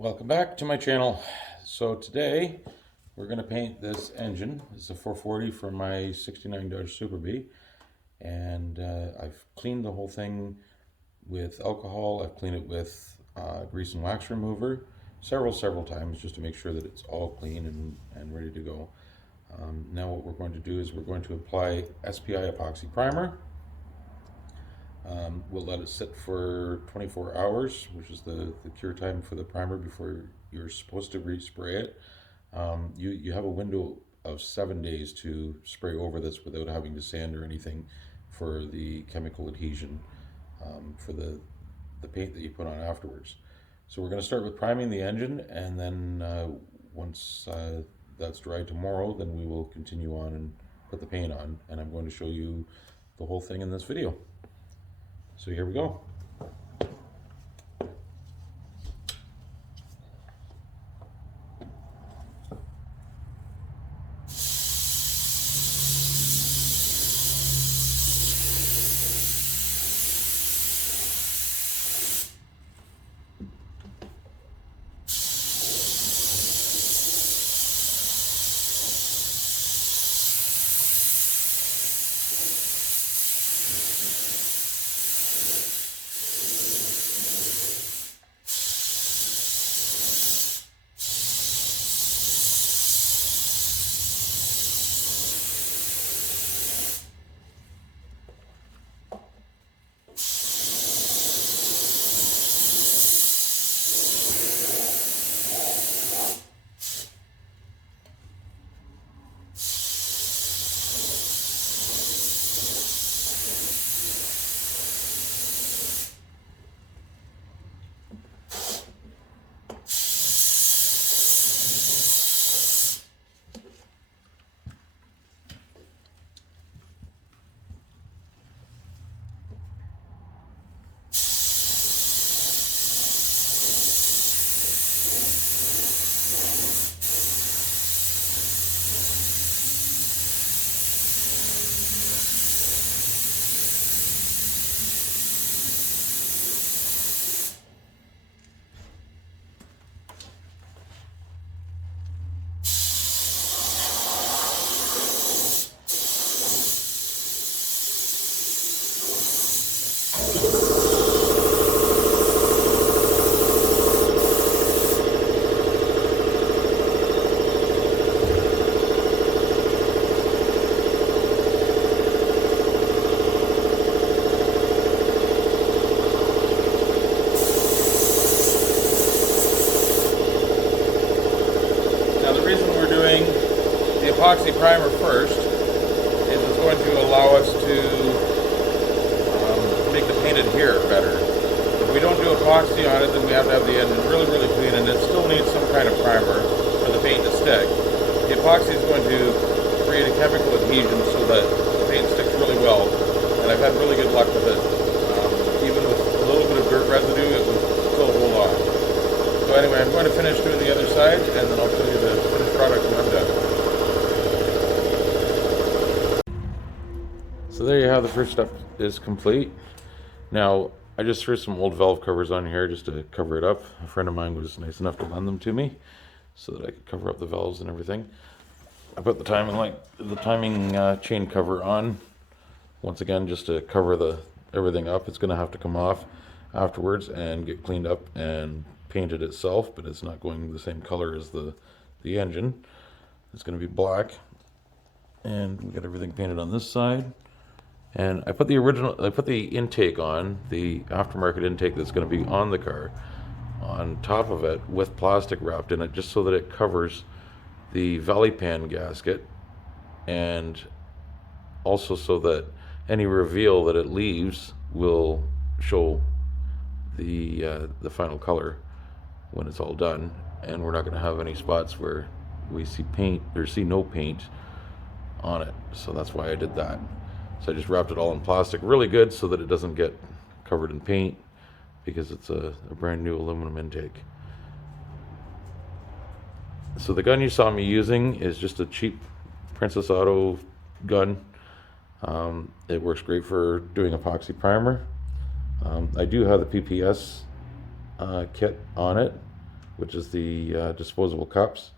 Welcome back to my channel. So today we're going to paint this engine. This is a 440 for my 69 SuperBee, and I've cleaned the whole thing with alcohol. I've cleaned it with grease and wax remover several times just to make sure that it's all clean and ready to go. Now what we're going to do is we're going to apply SPI epoxy primer. We'll let it sit for 24 hours, which is the cure time for the primer before you're supposed to respray it. You have a window of 7 days to spray over this without having to sand or anything for the chemical adhesion for the paint that you put on afterwards. So we're going to start with priming the engine, and then once that's dry tomorrow, then we will continue on and put the paint on, and I'm going to show you the whole thing in this video. So here we go. The epoxy primer first is going to allow us to make the paint adhere better. If we don't do epoxy on it, then we have to have the engine really clean, and it still needs some kind of primer for the paint to stick. The epoxy is going to create a chemical adhesion so that the paint sticks really well, and I've had really good luck with it. Even with a little bit of dirt residue, it will still hold on. So anyway, I'm going to finish doing the other side, and then I'll show you the finished product when I'm done. So there you have the first step is complete. Now, I just threw some old valve covers on here just to cover it up. A friend of mine was nice enough to lend them to me so that I could cover up the valves and everything. I put the timing chain cover on once again just to cover everything up. It's going to have to come off afterwards and get cleaned up and painted itself, but it's not going the same color as the engine. It's going to be black, and we got everything painted on this side. And I put the intake on, the aftermarket intake that's going to be on the car, on top of it with plastic wrapped in it, just so that it covers the valley pan gasket, and also so that any reveal that it leaves will show the final color when it's all done, and we're not going to have any spots where we see paint or see no paint on it. So that's why I did that. So I just wrapped it all in plastic really good so that it doesn't get covered in paint, because it's a brand new aluminum intake. So the gun you saw me using is just a cheap Princess Auto gun. It works great for doing epoxy primer. I do have the PPS kit on it, which is the disposable cups.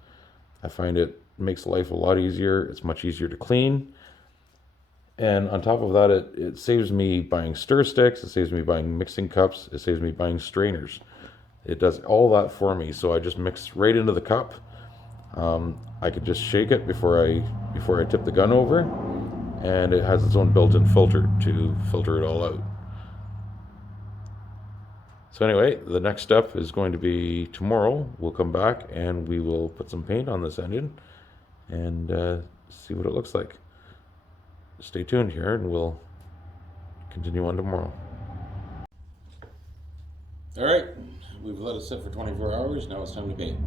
I find it makes life a lot easier. It's much easier to clean. And on top of that, it saves me buying stir sticks, it saves me buying mixing cups, it saves me buying strainers. It does all that for me. So I just mix right into the cup. I could just shake it before I tip the gun over, and it has its own built-in filter to filter it all out. So anyway, the next step is going to be tomorrow. We'll come back and we will put some paint on this engine and see what it looks like. Stay tuned here and we'll continue on tomorrow. All right, we've let it sit for 24 hours. Now it's time to paint.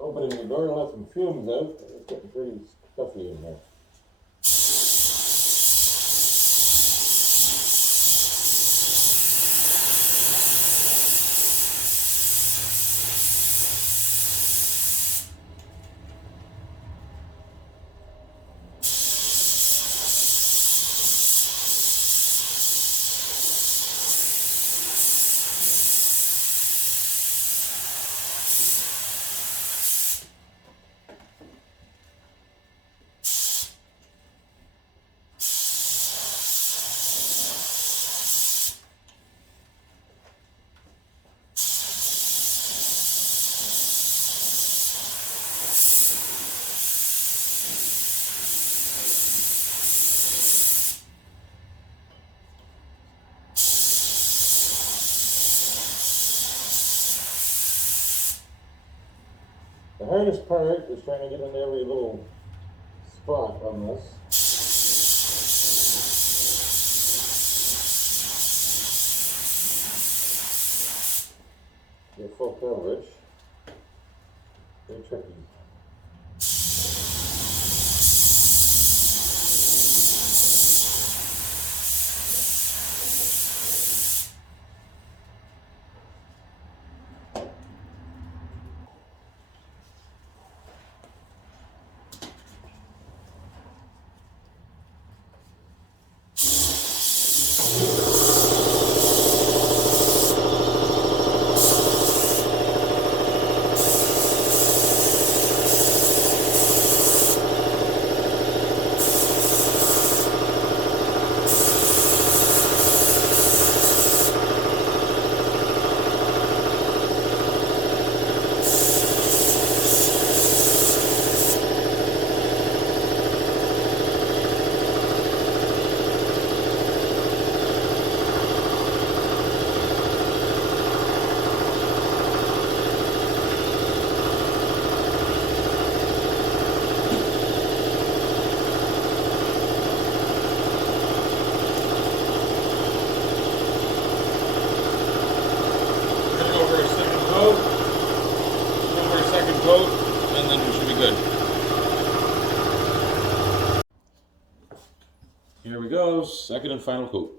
Opening the door and let some fumes out. It's getting pretty stuffy in here. The hardest part is trying to get into every little spot on this. Get full coverage. Very tricky. we go, second and final coat.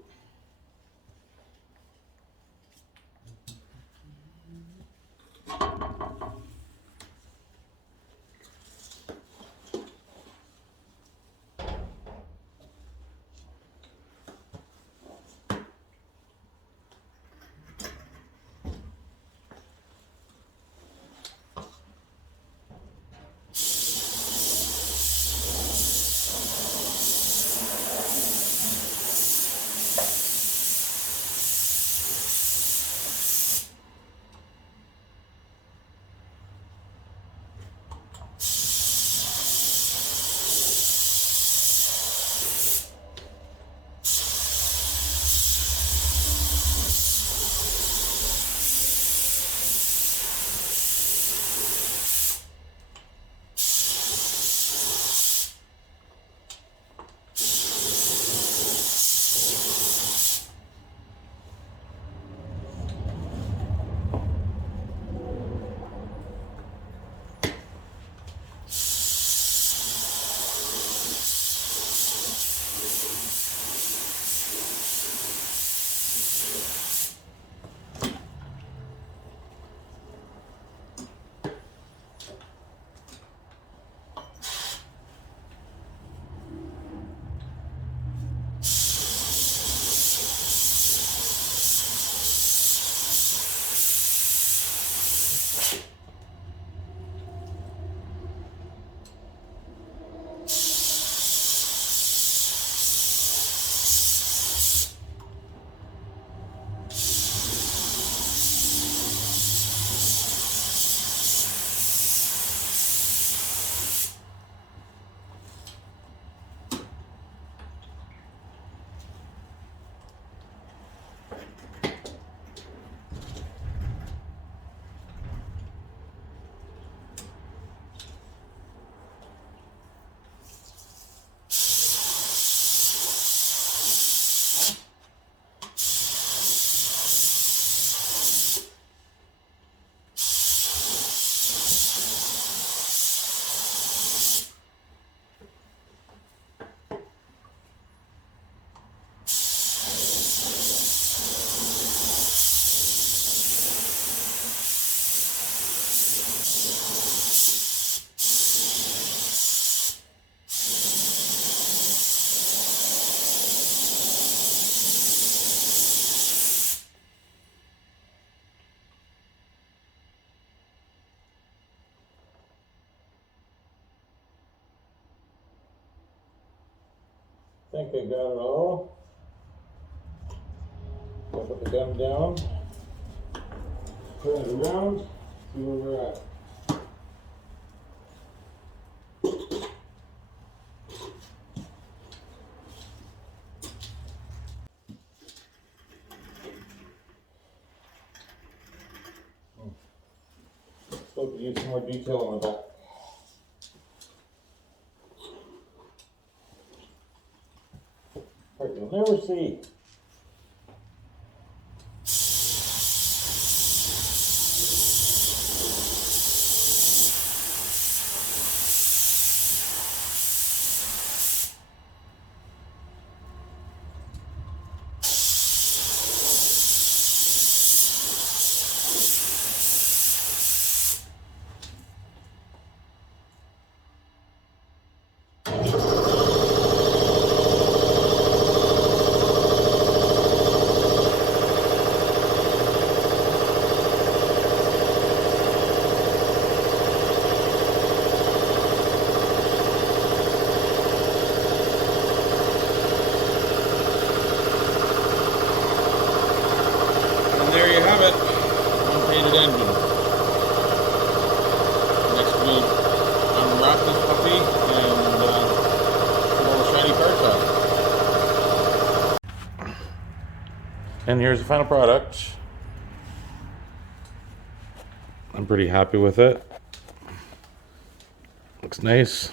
I think I got it all. I'll put the gun down, turn it around, see where we're at. Still could use some more detail on the back. Part you'll never see. There you have it, unpainted engine. Next we unwrap this puppy and put all the shiny parts on. And here's the final product. I'm pretty happy with it. Looks nice.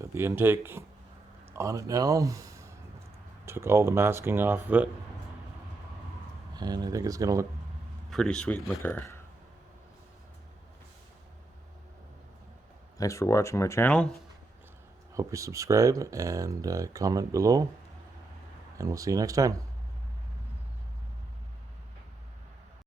Got the intake on it now. Took all the masking off of it. And I think it's going to look pretty sweet in the car. Thanks for watching my channel. Hope you subscribe and comment below, and we'll see you next time.